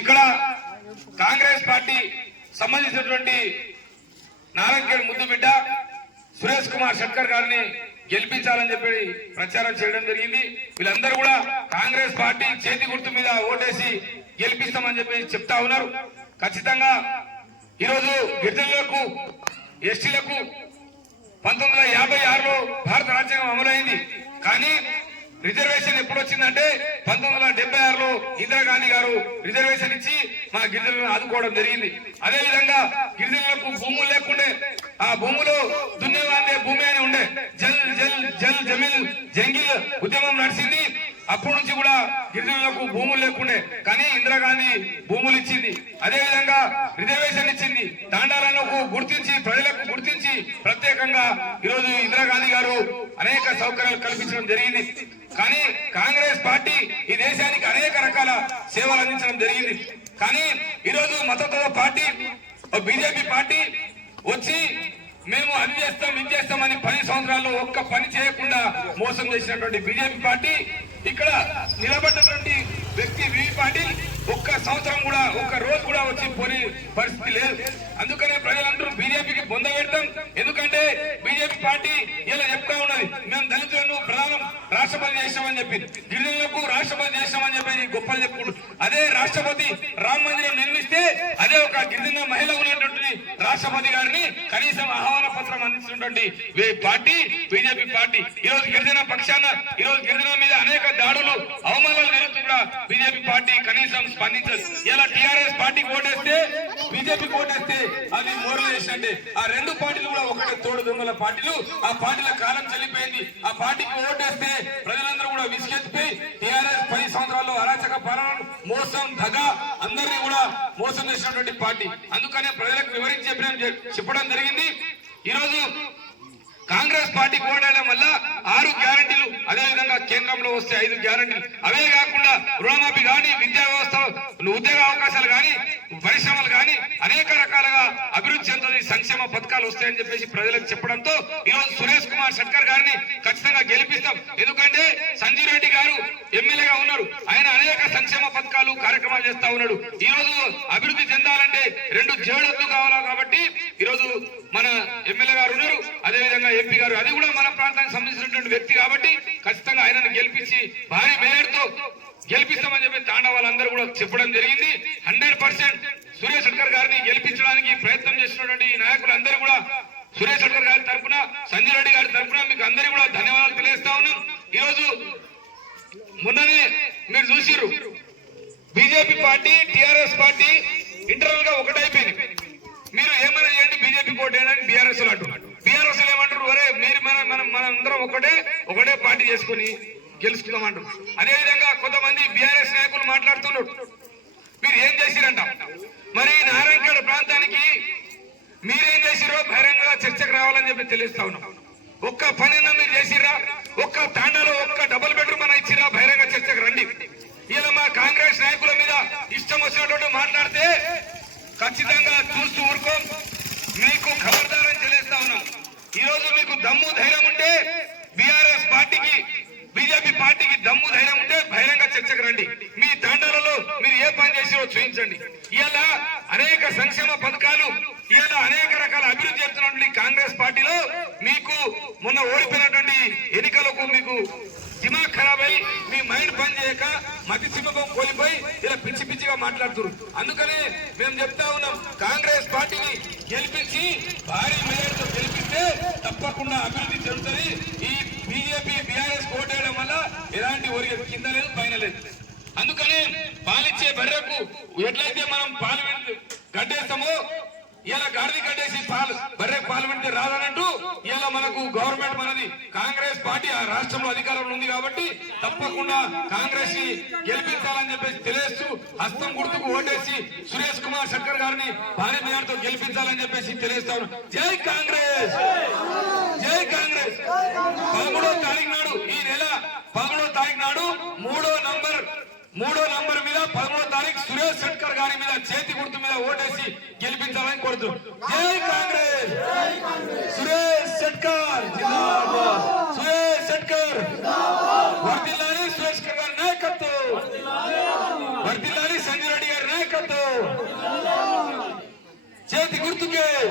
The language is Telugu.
ఇక్కడ కాంగ్రెస్ పార్టీ సంబంధించినటువంటి నారాయణఖేడ్ ముద్దుబిడ్డ సురేష్ కుమార్ షట్కర్ గారిని గెలిపించాలని చెప్పి ప్రచారం చేయడం జరిగింది. వీళ్ళందరూ కూడా కాంగ్రెస్ పార్టీ చేతి గుర్తు మీద ఓటేసి గెలిపిస్తామని చెప్పి చెప్తా ఉన్నారు. ఖచ్చితంగా ఈరోజు గిరిజనులకు ఎస్టీలకు 1956లో భారత రాజ్యాంగం అమలైంది. కానీ రిజర్వేషన్ ఎప్పుడు వచ్చిందంటే 1976లో ఇందిరాగాంధీ గారు రిజర్వేషన్ ఇచ్చి మా గిరిజనులను ఆదుకోవడం జరిగింది. అదే విధంగా గిరిజనులకు భూములు లేకుండే, ఆ భూములు దున్నేవాళ్ళే భూమి అని ఉండే, జల్ జల్ జల్ జమీన్ జంగిల్ ఉద్యమం నడిచింది. అప్పటి నుంచి కూడా గిరిజనులకు భూములు లేకుండే, కానీ ఇందిరాగాంధీ భూములు ఇచ్చింది. అదే విధంగా రిజర్వేషన్ ఇచ్చింది. తాండాలకు గుర్తించి, ప్రజలకు గుర్తించి ప్రత్యేకంగా ఈరోజు ఇందిరాగాంధీ గారు అనేక సౌకర్యాలు కల్పించడం జరిగింది. కానీ కాంగ్రెస్ పార్టీ ఈ దేశానికి అనేక రకాల సేవలు అందించడం జరిగింది. కానీ ఈరోజు మతతత్వ పార్టీ బీజేపీ పార్టీ వచ్చి మేము అది చేస్తాం ఇది చేస్తామని 10 సంవత్సరాల్లో ఒక్క పని చేయకుండా మోసం చేసినటువంటి బీజేపీ పార్టీ, ఇక్కడ నిలబడినటువంటి వ్యక్తి వివి పాటిల్ ఒక్క సంవత్సరం కూడా, ఒక్క రోజు కూడా వచ్చి పోని పరిస్థితి లేదు. అందుకనే ప్రజలందరూ బీజేపీకి బొంద పెడతాం. ఎందుకంటే బీజేపీ పార్టీ ఇలా చెప్తా ఉన్నది, మేము దళితులను ప్రధానం రాష్ట్రపతి చేశామని చెప్పి, గిరిజనులకు రాష్ట్రపతి చేశామని చెప్పి గొప్పలు చెప్పుకుంటూ, అదే రాష్ట్రపతి రామ మందిరం నిర్మిస్తే అదే ఒక గిరిజన మహిళ ఉన్నటువంటి రాష్ట్రపతి గారిని కనీసం ఆహ్వాన పత్రం అందిస్తున్నటువంటి పార్టీ బీజేపీ పార్టీ. ఈరోజు గిరిజన పక్షాన, ఈరోజు గిరిజన మీద అనేక దాడులు అవమానాలు జరుగుతూ కూడా బీజేపీ పార్టీ కనీసం స్పందించదు. ఇలా టీఆర్ఎస్ పార్టీకి ఓటేస్తే, బీజేపీకి ఓటేస్తే అది మోరల్ చేసినట్టే. ఆ రెండు పార్టీలు కూడా ఒకటే తోడు దొంగల పార్టీలు. ఆ పార్టీల కాలం చెల్లిపోయింది. ఆ పార్టీకి ఓటేస్తే ప్రజలందరూ కూడా విసిగెత్తిపోయి టీఆర్ఎస్ 10 సంవత్సరాల్లో అరాచక పాలన, మోసం, దగ అందరినీ కూడా మోసం చేసినటువంటి పార్టీ. అందుకనే ప్రజలకు వివరించి చెప్పడం జరిగింది. ఈరోజు కాంగ్రెస్ పార్టీ ఓడడం వల్ల 6 గ్యారంటీలు, అదేవిధంగా కేంద్రంలో వస్తే 5 గ్యారంటీలు, అవే కాకుండా రుణమాఫీ కానీ, విద్యా వ్యవస్థ ఉద్యోగ అవకాశాలు కానీ, పరిశ్రమలు కానీ అనేక రకాలుగా అభివృద్ధి చెందుతుంది, సంక్షేమ పథకాలు వస్తాయని చెప్పేసి ప్రజలకు చెప్పడంతో ఈరోజు సురేష్ కుమార్ షట్కర్ గారిని ఖచ్చితంగా గెలిపిస్తాం. ఎందుకంటే సంజీవ్ రెడ్డి గారు ఎమ్మెల్యేగా ఉన్నారు. ఆయన అనేక సంక్షేమ పథకాలు కార్యక్రమాలు చేస్తా ఉన్నాడు. ఈ రోజు అభివృద్ధి చెందాలంటే 2 జేడొద్దు కావాలా కాబట్టి ఈరోజు మన ఎమ్మెల్యే గారు ఉన్నారు, అదేవిధంగా ఎంపీ గారు, అది కూడా మన ప్రాంతానికి సంబంధించినటువంటి వ్యక్తి కాబట్టి ఖచ్చితంగా ఆయనను గెలిపించి భారీ మేయర్తో గెలిపిస్తామని చెప్పి తాండా వాళ్ళందరూ కూడా చెప్పడం జరిగింది. 100% సురేష్ షట్కర్ గారిని గెలిపించడానికి ప్రయత్నం చేసినటువంటి నాయకులందరూ కూడా సురేష్ షట్కర్ గారి తరఫున, సంజయ్ రెడ్డి గారి తరఫున మీకు అందరికీ కూడా ధన్యవాదాలు తెలియజేస్తా ఉన్నాం. ఈరోజు మొన్ననే మీరు చూసిర్రు, BJP party TRS party internal గా ఒకటైపోయింది. మీరు ఏమైనా చేయండి బీజేపీ కోటేయడానికి బీఆర్ఎస్ అంటున్నారు. బీఆర్ఎస్ ఏమంటారు, ఒరే మీరు మనందరం ఒకటే పార్టీ చేసుకుని గెలుచుకుందామంటారు. అదేవిధంగా కొంతమంది బీఆర్ఎస్ నాయకులు మాట్లాడుతున్నారు, మీరు ఏం చేసిరంట. మరి నారాయణఖేడ్ ప్రాంతానికి మీరేం చేసిరో బహిరంగంగా చర్చకు రావాలని చెప్పి తెలుస్తా ఉన్నాం. ఒక్క పనైనా మీరు చేసిరా? ఒక్క తాండాలో ఒక్క డబుల్ బెడ్రూమ్ అని ఇచ్చిరా? బహిరంగ చర్చకు రండి. ఇలా మా కాంగ్రెస్ నాయకుల మీద ఇష్టం వచ్చినట్టు మాట్లాడితే ఖచ్చితంగా చూస్తూ ఊరుకోం. మీకు ఖబర్దారని తెలియజేస్తా ఉన్నాం. ఈ రోజు మీకు దమ్ము ధైర్యం ఉంటే బీఆర్ఎస్ పార్టీకి, బీజేపీ పార్టీకి దమ్ము ధైర్యం ఉంటే బహిరంగ చర్చకు రండి. మీ తాండాలలో మీరు ఏ పని చేసిరో చూపించండి. ఇలా అనేక సంక్షేమ పథకాలు, ఇలా అనేక రకాల అభివృద్ధి చేస్తున్నటువంటి కాంగ్రెస్ పార్టీలో మీకు మొన్న ఓడిపోయినటువంటి ఎన్నికలకు మీకు దిమాగ్ ఖరాబ్ అయి మీ మైండ్ పని చేయక మతి చిమ్మకం కోల్పోయి ఇలా పిచ్చి పిచ్చిగా మాట్లాడుతున్నారు. అందుకనే మేము చెప్తా ఉన్నాం, కాంగ్రెస్ పార్టీని గెలిపించి భారీ మెజారిటీతో గెలిపిస్తే తప్పకుండా అభివృద్ధి జరుగుతుంది. ఈ బీజేపీ బీఆర్ఎస్ ఓటేయడం వల్ల ఎలాంటి ఒరిగే కింద లేదు, పైన లేదు. అందుకనే పాలిచ్చే బర్రెకు ఎట్లయితే మనం పాలు గడ్డేస్తామో, ఇలా గాడిది కట్టేసి బర్రె పార్లమెంట్ రాదనంటూ ఇలా మనకు గవర్నమెంట్ మనది కాంగ్రెస్ పార్టీ ఆ రాష్ట్రంలో అధికారంలో ఉంది కాబట్టి తప్పకుండా కాంగ్రెస్ ని గెలిపించాలని చెప్పేసి తెలియజేస్తూ హస్తం గుర్తుకు ఓటేసి సురేష్ కుమార్ షట్కర్ గారిని భారీ మేయర్తో గెలిపించాలని చెప్పేసి తెలియజేస్తాను. జై కాంగ్రెస్, జై కాంగ్రెస్. 13వ తారీఖు నాడు, ఈ నెల 11వ తారీఖు నాడు 3వ నంబర్ మీద 11వ తారీఖు సురేష్ షట్కర్ గారి మీద చేతి గుర్తు మీద ఓటేసి గెలిపించాలని కోరుతున్నాం. జై కాంగ్రెస్, సురేష్ షట్కర్ జిందాబాద్, సురేష్ షట్కర్ వర్ధిల్లాలి, సురేష్ షట్కర్ గారి నాయకత్వం వర్ధిల్లాలి, సంజయ్ రెడ్డి గారి నాయకత్వం గారికి